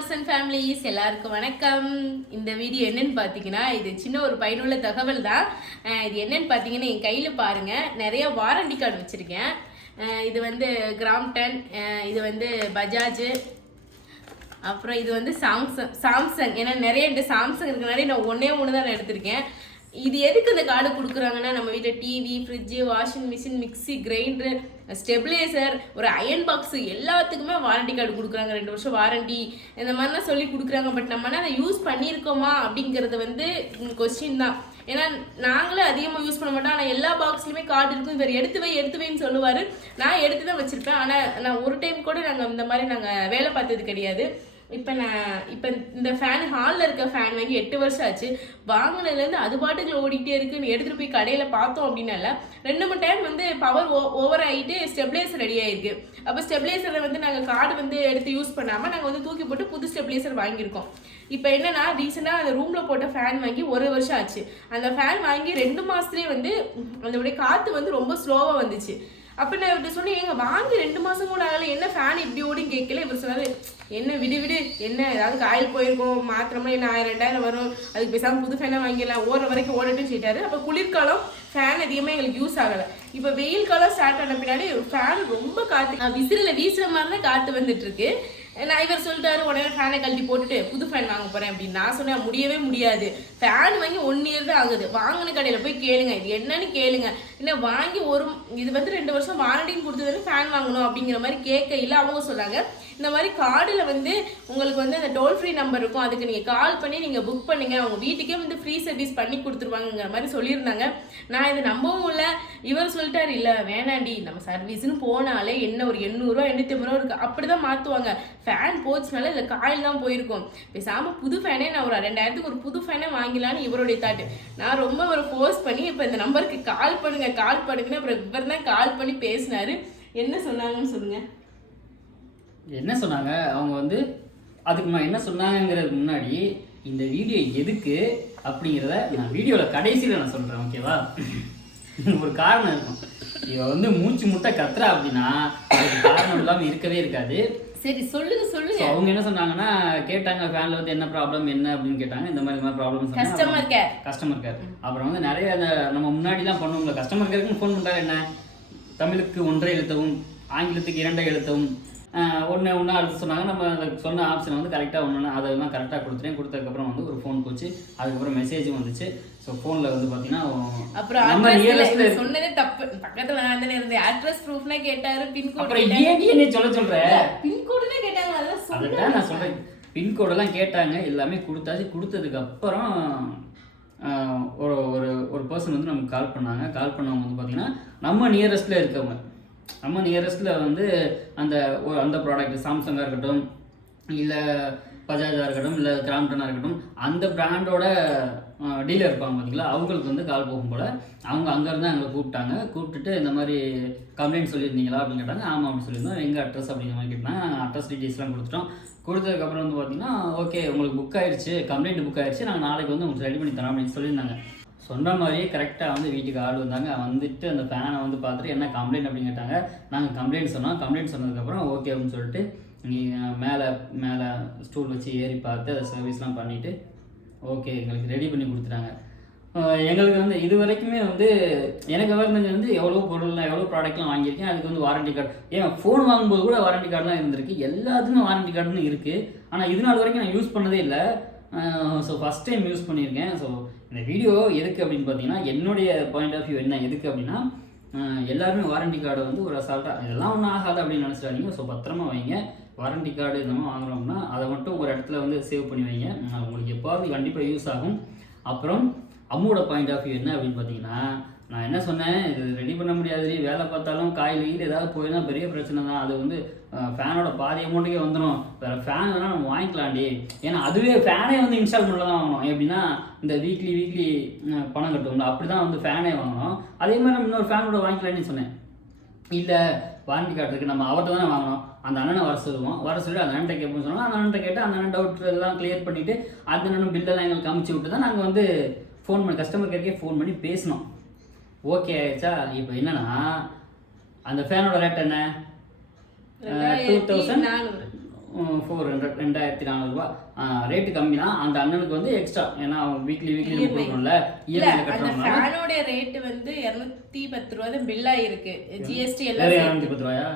Viewers and families எல்லாருக்கும் வணக்கம். இந்த வீடியோ என்னன்னு பார்த்தீங்கன்னா இது சின்ன ஒரு பயனுள்ள தகவல் தான் இது என்னன்னு பார்த்தீங்கன்னா என் கையில் பாருங்க. நிறைய வாரண்டி கார்டு வச்சுருக்கேன். இது வந்து கிராம்டன் இது வந்து பஜாஜ் அப்புறம் இது வந்து சாம்சங் சாம்சங் ஏன்னா நிறைய இந்த சாம்சங் இருக்கனாலே நான் ஒன்றே ஒன்று தான் எடுத்திருக்கேன். இது எதுக்கு இந்த கார்டு கொடுக்குறாங்கன்னா நம்ம வீட்டில் TV fridge washing machine mixie grinder stabiliser ஒரு அயன் பாக்ஸ் எல்லாத்துக்குமே வாரண்டி கார்டு கொடுக்குறாங்க. ரெண்டு வருஷம் வாரண்டி இந்த மாதிரிலாம் சொல்லி கொடுக்குறாங்க. பட் நம்ம அதை யூஸ் பண்ணியிருக்கோமா அப்படிங்கிறது வந்து கொஸ்டின் தான். ஏன்னா நாங்களே அதிகமாக யூஸ் பண்ண மாட்டோம். ஆனால் எல்லா பாக்ஸ்லையுமே கார்டு இருக்கும். இவர் எடுத்து வை எடுத்து வைன்னு சொல்லுவார். நான் எடுத்து தான் வச்சுருப்பேன். ஆனால் நான் ஒரு டைம் கூட நாங்கள் இந்த மாதிரி நாங்கள் வேலை பார்த்தது கிடையாது. இப்போ நான் இப்போ இந்த ஃபேன் ஹாலில் இருக்க ஃபேன் வாங்கி எட்டு வருஷம் ஆச்சு. வாங்கினதுலேருந்து அது பாட்டுக்கு ஓடிக்கிட்டே இருக்குன்னு எடுத்துகிட்டு போய் கடையில் பார்த்தோம் அப்படின்னால ரெண்டு மூணு டைம் வந்து பவர் ஓவர் ஆகிட்டு ஸ்டெப்லைசர் ரெடி ஆகிருக்கு அப்போ ஸ்டெப்லைசரை வந்து நாங்கள் கார்டு வந்து எடுத்து யூஸ் பண்ணாமல் நாங்கள் வந்து தூக்கி போட்டு புது ஸ்டெப்லைசர் வாங்கியிருக்கோம். இப்போ என்னன்னா ரீசெண்டாக அந்த ரூமில் போட்ட ஃபேன் வாங்கி ஒரு வருஷம் ஆச்சு. அந்த ஃபேன் வாங்கி ரெண்டு மாதத்துலேயே வந்து அதோடைய காற்று வந்து ரொம்ப ஸ்லோவாக வந்துச்சு. அப்போ நான் இவர்கிட்ட சொன்னேன் எங்க வாங்கி ரெண்டு மாதம் கூட ஆகல. என்ன ஃபேன் இப்படி ஓடின்னு கேட்கல? இவர் சொன்னாரு என்ன விடு விடு. என்ன ஏதாவது காயில் போயிருக்கோம். மாத்திரமா என்ன ஆயிரம் ரெண்டாயிரம் வரும். அதுக்கு பேசாமல் புது ஃபேனாக வாங்கிடலாம். ஓடுற வரைக்கும் ஓடட்டும் சொல்லிட்டாரு. அப்போ குளிர்காலம் ஃபேன் அதிகமாக எங்களுக்கு யூஸ் ஆகலை. இப்போ வெயில் காலம் ஸ்டார்ட் ஆன பின்னாடி ஃபேன் ரொம்ப காற்று விசிறில் வீசுற மாதிரி தான் காற்று வந்துட்டு இருக்கு நான் இவர் சொல்லிட்டாரு உடனே ஃபேனை கழட்டி போட்டுட்டு புது ஃபேன் வாங்க போறேன். அப்படின்னு நான் சொன்னேன் முடியவே முடியாது. ஃபேன் வாங்கி ஒன் இயர் தான் ஆகுது. வாங்கின கடையில் போய் கேளுங்க. இது என்னன்னு கேளுங்க. இல்லை வாங்கி ஒரு இது வந்து ரெண்டு வருஷம் வாரண்டின்னு கொடுத்தது ஃபேன் வாங்கணும் அப்படிங்கிற மாதிரி கேட்கையில் அவங்க சொன்னாங்க இந்த மாதிரி கார்டில் வந்து உங்களுக்கு வந்து அந்த டோல் ஃப்ரீ நம்பர் இருக்கும். அதுக்கு நீங்கள் கால் பண்ணி நீங்கள் புக் பண்ணுங்க. அவங்க வீட்டுக்கே வந்து ஃப்ரீ சர்வீஸ் பண்ணி கொடுத்துருவாங்கங்கிற மாதிரி சொல்லியிருந்தாங்க. நான் இதை நம்பவும் இல்லை. இவர் சொல்லிட்டார் இல்லை வேணாண்டி. நம்ம சர்வீஸ்னு போனாலே என்ன ஒரு எண்ணூறுரூவா எண்ணூற்றி ஐம்பது ரூபா இருக்குது அப்படி தான் மாற்றுவாங்க ஃபேன் போச்சுனால இதில் காயில் தான் போயிருக்கும். பேசாமல் புது ஃபேனே நான் ஒரு ரெண்டாயிரத்துக்கு ஒரு புது ஃபேனே வாங்கிலான்னு இவருடைய தாட்டு நான் ரொம்ப ஒரு ஃபோர்ஸ் பண்ணி இப்போ இந்த நம்பருக்கு கால் பண்ணுங்க. கால் பண்ணுங்கன்னு அப்புறம் இவர் தான் கால் பண்ணி பேசினாரு. என்ன சொன்னாங்கன்னு சொல்லுங்க. என்ன சொன்னாங்க? அவங்க வந்து அதுக்கு நான் என்ன சொன்னாங்கிறதுக்கு முன்னாடி இந்த வீடியோ எதுக்கு அப்படிங்கிறத நான் வீடியோவில் கடைசியில் நான் சொல்கிறேன் ஓகேவா ஒரு காரணம் இருக்கும். இவ வந்து மூச்சு முட்டை கத்துறா அப்படின்னா அதுக்கு காரணம் இல்லாமல் இருக்கவே இருக்காது. சரி சொல்லுங்க சொல்லுங்க. அவங்க என்ன சொன்னாங்கன்னா கேட்டாங்க ஃபேனில் வந்து என்ன ப்ராப்ளம் என்ன? அப்படின்னு கேட்டாங்க. இந்த மாதிரி மாதிரி problem customer care customer care அப்புறம் வந்து நிறைய நம்ம முன்னாடிலாம் பண்ணுவோம்ல கஸ்டமர் கேருக்குன்னு ஃபோன் பண்ணுறாரு என்ன? தமிழுக்கு ஒன்றை எழுத்தவும் ஆங்கிலத்துக்கு இரண்டை எழுத்தவும் ஒன்று ஒன்றா அடுத்து சொன்னாங்க. நம்ம அந்த சொன்ன ஆப்ஷன் வந்து கரெக்டாக ஒன்று அதெல்லாம் கரெக்டாக கொடுத்துட்டேன். கொடுத்ததுக்கப்புறம் வந்து ஒரு ஃபோன் போச்சு அதுக்கப்புறம் மெசேஜும் வந்துச்சு. ஸோ ஃபோனில் வந்து பார்த்தீங்கன்னா அப்புறம் நம்ம இவர் சொன்னதே தப்பு. பக்கத்துல நான் தானே இருந்தேன். அட்ரஸ் ப்ரூஃப்னா கேட்டாரு பின்கோடு அப்புறம் ஏன் சொல்ல சொல்ற? பின்கோடுனே கேட்டாங்க. அதெல்லாம் சொல்லுங்க அதுதான் நான் சொல்றேன். பின்கோடெல்லாம் கேட்டாங்க. எல்லாமே கொடுத்தாச்சு. கொடுத்ததுக்கு அப்புறம் ஆஹ், ஒரு ஒரு ஒரு பர்சன் வந்து நமக்கு கால் பண்ணாங்க. கால் பண்ணவங்க வந்து பார்த்தீங்கன்னா நம்ம நியரஸ்ட்டில் இருக்கவங்க. நம்ம நியரஸ்ட்டில் வந்து அந்த ஒரு அந்த ப்ராடக்ட் சாம்சங்காக இருக்கட்டும் இல்லை பஜாஜாக இருக்கட்டும் இல்லை கிராம்டனாக இருக்கட்டும் அந்த ப்ராண்டோட டீலர் இருப்பாங்க பார்த்தீங்களா அவங்களுக்கு வந்து கால் போகும் போல். அவங்க அங்கேருந்து எங்களை கூப்பிட்டாங்க. கூப்பிட்டுட்டு இந்த மாதிரி கம்ப்ளைண்ட் சொல்லியிருந்தீங்களா அப்படின்னு கேட்டாங்க. ஆமாம் அப்படின்னு சொல்லியிருந்தோம். எங்கள் அட்ரஸ் அப்படிங்கிற மாதிரி கேட்டாங்க அட்ரஸ் டீட்டெயில்ஸ்லாம் கொடுத்துட்டோம். கொடுத்ததுக்கப்புறம் வந்து பார்த்தீங்கன்னா ஓகே உங்களுக்கு புக் ஆயிடுச்சு கம்ப்ளைண்ட் புக் ஆயிடுச்சு நாங்கள் நாளைக்கு வந்து உங்களுக்கு ரெடி பண்ணி தரோம் அப்படின்னு சொல்லியிருந்தாங்க. சொன்ன மாதிரியே கரெக்டாக வந்து வீட்டுக்கு ஆள் வந்தாங்க. வந்துட்டு அந்த ஃபேனை வந்து பார்த்துட்டு என்ன கம்ப்ளைண்ட் அப்படின்னு கேட்டாங்க. நாங்கள் கம்ப்ளைண்ட் சொன்னோம். கம்ப்ளைண்ட் சொன்னதுக்கப்புறம் ஓகே அப்படின்னு சொல்லிட்டு நீங்கள் மேலே மேலே ஸ்டூல் வச்சு ஏறி பார்த்து அதை சர்வீஸ்லாம் பண்ணிவிட்டு ஓகே எங்களுக்கு ரெடி பண்ணி கொடுத்துட்டாங்க. எங்களுக்கு வந்து இது வரைக்குமே வந்து எனக்கு வந்தது வந்து எவ்வளோ பொருள்லாம் எவ்வளோ ப்ராடக்ட்லாம் வாங்கியிருக்கேன். அதுக்கு வந்து வாரண்டி கார்டு ஏன் ஃபோன் வாங்கும்போது கூட வாரண்டி கார்டுலாம் இருந்திருக்கு. எல்லாத்துக்கும் வாரண்டி கார்டுன்னு இருக்குது ஆனால் இது நாள் வரைக்கும் நான் யூஸ் பண்ணதே இல்லை. ஸோ ஃபஸ்ட் டைம் யூஸ் பண்ணியிருக்கேன். ஸோ இந்த வீடியோ எதுக்கு அப்படின்னு பார்த்தீங்கன்னா என்னுடைய பாயிண்ட் ஆஃப் வியூ என்ன எதுக்கு அப்படின்னா எல்லாருமே வாரண்டி கார்டை வந்து ஒரு அசால்ட்டாக இதெல்லாம் ஒன்றும் ஆகாது அப்படின்னு நினச்சிடாதீங்க. ஸோ பத்திரமா வைங்க. வாரண்டி கார்டு இந்த மாதிரி வாங்குறோம்னா அதை மட்டும் ஒரு இடத்துல வந்து சேவ் பண்ணி வைங்க. உங்களுக்கு எப்போது கண்டிப்பாக யூஸ் ஆகும். அப்புறம் அம்முவோட பாயிண்ட் ஆஃப் வியூ என்ன அப்படின்னு பார்த்தீங்கன்னா நான் என்ன சொன்னேன்? இது ரெடி பண்ண முடியாது வேலை பார்த்தாலும் காயில் கீழே ஏதாவது போயினா பெரிய பிரச்சனை தான். அது வந்து ஃபேனோட பாதி அமௌண்ட்டுக்கே வந்துடும் வேறு ஃபேன் வேணால் நம்ம வாங்கிக்கலாண்டி ஏன்னா அதுவே ஃபேனே வந்து இன்ஸ்டால் பண்ணல தான் வாங்கணும். எப்படின்னா இந்த வீக்லி வீக்லி பணம் கட்டுவோம்ல அப்படி தான் வந்து ஃபேனே வாங்கணும். அதே மாதிரி நம்ம இன்னொரு ஃபேன் கூட வாங்கிக்கலாம்னு சொன்னேன். இல்லை வாரண்டி கார்டு இருக்குது நம்ம அவர்கிட்ட தானே வாங்கணும். அந்த அண்ணனை வர சொல்லுவோம். வர சொல்லி அந்த அண்ணன் கேட்போம் சொன்னால் அந்த அண்ணன் கேட்டு அந்த அண்ணன் டவுட் எல்லாம் கிளியர் பண்ணிவிட்டு அந்த அண்ணன் பில்லெல்லாம் எங்களுக்கு காமிச்சு விட்டு தான் நாங்கள் வந்து ஃபோன் பண்ணி கஸ்டமர் கேருக்கே ஃபோன் பண்ணி பேசினோம். ஓகே ஆயிடுச்சா இப்போ என்னன்னா அந்த ஃபேனோட ரேட் என்ன? டூ தௌசண்ட் ஃபோர் ஹண்ட்ரட் ரெண்டாயிரத்தி நானூறுபா ரேட்டு கம்மி தான் அந்த அண்ணனுக்கு வந்து எக்ஸ்ட்ரா ஏன்னா அவங்க வீக்லி வீக்லி. கொடுக்கணும்ல இல்ல இஎம்ஐ அந்த கட்டுறோம்னால. ஃபேனோட ரேட் வந்து இருநூத்தி பத்து ரூபா தான் பில் ஆயிருக்கு. ஜிஎஸ்டி எல்லாம் இரநூத்தி பத்து ரூபாயா?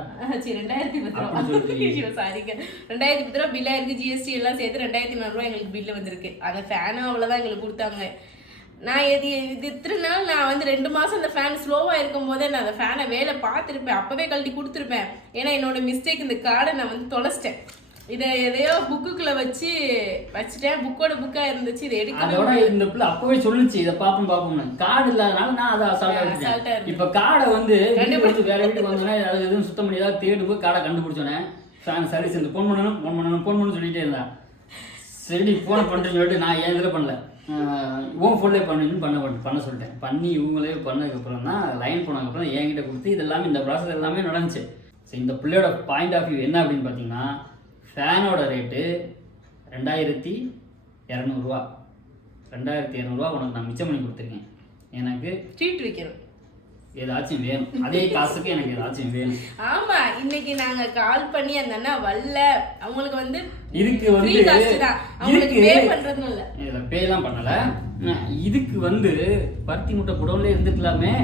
சரி ரெண்டாயிரத்தி பத்து ரூபா. சாரிங்க ரெண்டாயிரத்தி பத்து ரூபா பில் ஆயிருக்கு ஜிஎஸ்டி எல்லாம் சேர்த்து ரெண்டாயிரத்தி நானூறு ரூபா எங்களுக்கு பில்லு வந்திருக்கு. அந்த ஃபேனும் அவ்வளவுதான் எங்களுக்கு கொடுத்தாங்க. நான் எது இது இத்தனை நாள் நான் வந்து ரெண்டு மாசம் அந்த ஃபேன் ஸ்லோவா இருக்கும் போதே நான் அந்த ஃபேனை வேலை பார்த்துருப்பேன். அப்பவே கழட்டி கொடுத்துருப்பேன். ஏன்னா என்னோட மிஸ்டேக் இந்த கார்டை நான் வந்து தொலைச்சிட்டேன். இதை எதையோ புக்குக்குள்ள வச்சு வச்சுட்டேன். புக்கோட புக்கா இருந்துச்சு. இதை எடுக்கவே அதோட இந்த பிள்ளை அப்பவே சொல்லுச்சு இதை பாப்போம் பாப்போம்னு கார்டு இல்லாதனால நான் அதை அசால்ட்டா. இப்ப கார்டை வந்து வந்து வேற வீட்டுக்கு வந்தோடனே அது எதுவும் சுத்தம் பண்ணி ஏதாவது தேடி போய் கார்டை கண்டுபிடிச்சோன்னே ஃபேன் சர்வீஸ் இந்த ஃபோன் பண்ணணும் ஃபோன் பண்ணணும் ஃபோன் பண்ணணும் சொல்லிட்டே இருந்தேன் சரி ஃபோனை பண்ணுறேன்னு சொல்லிட்டு நான் என் இதில் பண்ணல. உன் ஃபோன்லேயே பண்ணுன்னு பண்ண பண்ண சொல்லிட்டேன். பண்ணி இவங்களே பண்ணதுக்கப்புறம் தான் லைன் போனதுக்கப்புறம் என்கிட்ட கொடுத்து இதெல்லாமே இந்த ப்ராசஸ் எல்லாமே நடந்துச்சு. ஸோ இந்த பிள்ளையோட பாயிண்ட் ஆஃப் வியூ என்ன அப்படின்னு பார்த்தீங்கன்னா ஃபேனோட ரேட்டு ரெண்டாயிரத்தி இரநூறுவா. ரெண்டாயிரத்தி இரநூறுவா உனக்கு நான் மிச்சம் பண்ணி கொடுத்துருக்கேன். எனக்கு ஸ்ட்ரீட் வைக்கணும் ஏதாச்சும் வேணும். அதே காசுக்கு எனக்கு ஏதாச்சும் வேணும். ஆமா இன்னைக்கு நாங்க கால் பண்ணி அந்த அண்ணா வரல. அவங்களுக்கு வந்து இதுக்கு வந்து அவங்களுக்கு பே பண்றதும் இல்ல. இதில் பேலாம் பண்ணல. இதுக்கு வந்து பருத்தி முட்டை குடோன்ல இருந்துக்கலாமே.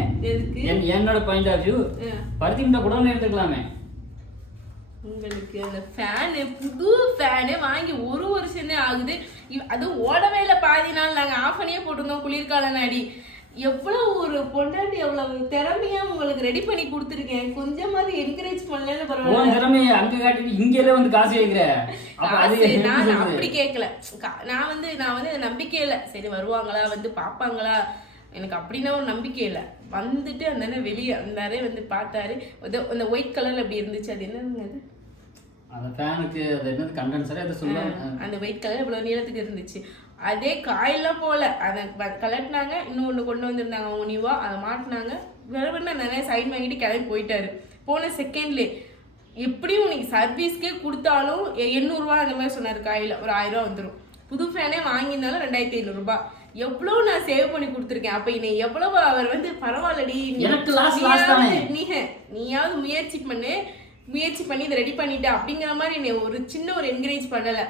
என்னோட பாயிண்ட் ஆஃப் வியூ. பருத்தி முட்டை குடோன்ல இருந்துக்கலாமே. உங்களுக்கு அந்த ஃபேனு புது ஃபேனு வாங்கி ஒரு வருஷமே ஆகுது. அதுவும் ஓடவே இல்லை. பாதி நாள் நாங்க ஆஃப் பண்ணியே போட்டிருந்தோம் குளிர்கால நாடி. எவ்வளவு ஒரு பொண்டாட்டி எவ்வளவு திறமையா உங்களுக்கு ரெடி பண்ணி கொடுத்துருக்கேன் கொஞ்சமாவது என்கரேஜ் பண்ணலன்னு பரவாயில்ல. திறமையை அங்க காட்டி இங்கேயே வந்து காசு எப்படி நான்? அப்படி கேட்கல. நான் வந்து நான் வந்து நம்பிக்கை இல்லை. சரி வருவாங்களா? வந்து பார்ப்பாங்களா? எனக்கு அப்படின்னா ஒரு நம்பிக்கை இல்லை. வந்துட்டு அந்த அண்ணன் வெளியே வந்தாரே வந்து பார்த்தாரு. அந்த ஒயிட் கலர்ல அப்படி இருந்துச்சு. அது என்னதுங்க அது? அந்த ஃபேனுக்கு அது என்னது? கண்டென்சரே அதை சொல்ல அந்த ஒயிட் கலர் இவ்வளோ நீளத்துக்கு இருந்துச்சு. அதே காயெல்லாம் போல. அதை கலட்டினாங்க இன்னும் ஒன்று கொண்டு வந்திருந்தாங்க நியூவா அதை மாட்டினாங்க. வேறு நிறைய சைன் வாங்கிட்டு கிளம்பி போயிட்டாரு. போன செகண்ட்லே எப்படியும் உனக்கு சர்வீஸ்க்கே கொடுத்தாலும் எண்ணூறுரூவா அந்த மாதிரி சொன்னார் காயில். ஒரு ஆயிரம் ரூபா வந்துடும் புது ஃபேனே வாங்கியிருந்தாலும் ரெண்டாயிரத்தி ஐநூறுரூபா எவ்வளோ நான் சேவ் பண்ணி கொடுத்துருக்கேன். அப்போ இன்னை எவ்வளவு அவர் வந்து பரவாயில்லடி நீ நீயாவது முயற்சி பண்ணு. முயற்சி பண்ணி இதை ரெடி பண்ணிட்ட அப்படிங்கிற மாதிரி என்னை ஒரு சின்ன ஒரு என்கரேஜ் பண்ணலை.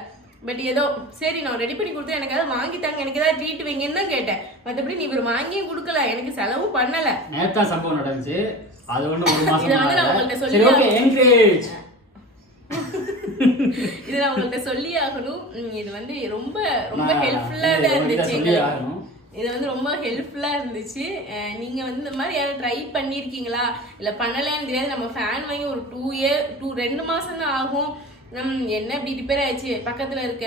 பட் ஏதோ சரி நான் ரெடி பண்ணி கொடுத்தேன். எனக்கு ஏதாவது வாங்கி தாங்க எனக்கு ஏதாவது ட்ரீட் வைங்கன்னு தான் கேட்டேன். மற்றபடி நீ இவர் வாங்கியும் கொடுக்கல. எனக்கு செலவும் பண்ணலை. நேத்தா சம்பவம் நடந்துச்சு. அது ஒண்ணு ஒரு மாசம் இதை வந்து நான். உங்கள்ட்ட சரி சொல்லி என்கரேஜ் இது நான் உங்கள்கிட்ட சொல்லி ஆகணும் உம், இது வந்து ரொம்ப ரொம்ப உங்கள்கிட்ட இருந்துச்சு. எங்களுக்கு. இது வந்து ரொம்ப ஹெல்ப்ஃபுல்லாக இருந்துச்சு. அஹ் நீங்க வந்து இந்த மாதிரி யாரும் ட்ரை பண்ணியிருக்கீங்களா இல்லை பண்ணலைன்னு தெரியாது. நம்ம ஃபேன் வாங்கி ஒரு டூ இயர் டூ ரெண்டு மாதம் தான் ஆகும். நம் என்ன இப்படி ரிப்பேர் ஆயிடுச்சு? பக்கத்தில் இருக்க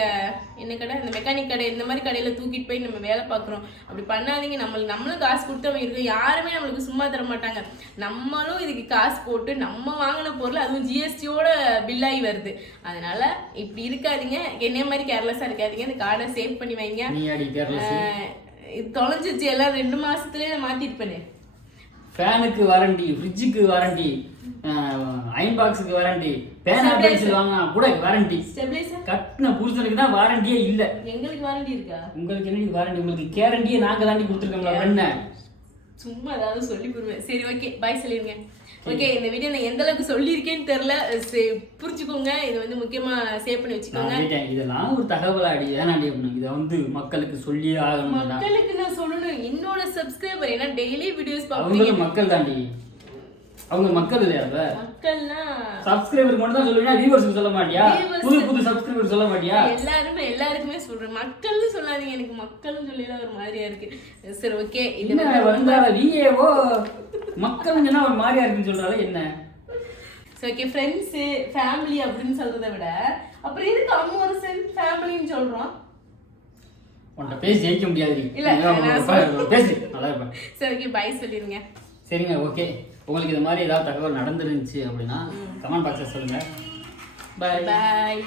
என்ன கடை? இந்த மெக்கானிக் கடை இந்த மாதிரி கடையில் தூக்கிட்டு போய் நம்ம வேலை பார்க்குறோம். அப்படி பண்ணாதீங்க. நம்மளுக்கு நம்மளும் காசு கொடுத்து அவங்க இருக்கோம் யாருமே நம்மளுக்கு சும்மா தர மாட்டாங்க. நம்மளும் இதுக்கு காசு போட்டு நம்ம வாங்கின பொருள் அதுவும் ஜிஎஸ்டியோட பில்லாகி வருது. அதனால இப்படி இருக்காதீங்க. என்னைய மாதிரி கேர்லெஸ்ஸாக இருக்காதீங்க. இந்த கார்டை சேவ் பண்ணி வைங்க. இது தொலைஞ்சிச்சு எல்லாம் ரெண்டு மாசத்துலயே நான் மாத்திருப்பேனே. ஃபேனுக்கு வாரண்டி ஃப்ரிட்ஜுக்கு வாரண்டி அயன் பாக்ஸுக்கு வாரண்டி பேனா பென்சில் வாங்கினா கூட வாரண்டி. கட்டின புருஷனுக்கு தான் வாரண்டியே இல்ல. எங்களுக்கு வாரண்டி இருக்கா? உங்களுக்கு என்னடி வாரண்டி? உங்களுக்கு கேரண்டியே நாங்க தாண்டி கொடுத்துருக்கோம்ல என்ன சும்மா ஏதாவது சொல்லி போடுவேன் சரி ஓகே பாய் சொல்லிருங்க. ஓகே இந்த வீடியோ நான் எந்த அளவுக்கு சொல்லியிருக்கேன்னு தெரியல. புரிஞ்சுக்கோங்க. இது வந்து முக்கியமா சேவ் பண்ணி வச்சுக்கோங்க. இதெல்லாம் ஒரு தகவல் அடி. அப்படின்னு? இதை வந்து மக்களுக்கு சொல்லியே ஆகணும் மக்களுக்கு நான் சொல்லணும். என்னோட சப்ஸ்கிரைபர் ஏன்னா டெய்லி வீடியோஸ் அவங்களும் மக்கள் தாண்டி. அவங்க மக்கள் இல்லையா அப்ப? மக்கள்னா சப்ஸ்கிரைபர் மட்டும் தான் சொல்லுவீங்க வியூவர்ஸ்க்கு சொல்ல மாட்டியா? புது புது சப்ஸ்கிரைபர் சொல்ல மாட்டியா? எல்லாருமே எல்லாருக்குமே சொல்றேன். மக்கள்னு சொல்லாதீங்க. எனக்கு மக்கள்னு சொல்லிலாம் ஒரு மாதிரியா இருக்கு. சரி ஓகே என்ன வந்து வந்தால விஏஓ மக்கள் சொன்னா ஒரு மாதிரியா இருக்குன்னு சொல்றாலே என்ன? ஓகே ஃப்ரெண்ட்ஸு ஃபேமிலி அப்படின்னு சொல்றதை விட அப்புறம் எதுக்கு அம்மோரசன் ஃபேமிலின்னு சொல்றோம்? உன்கிட்ட பேசி ஜெயிக்க முடியாது. இல்ல, பேசு நல்லா இருப்பேன். சரி ஓகே பாய் சொல்லிருங்க. சரிங்க ஓகே உங்களுக்கு இது மாதிரி ஏதாவது தகவல் நடந்துருந்துச்சு அப்படின்னா கமெண்ட் பாக்ஸில் சொல்லுங்க. பாய் பாய்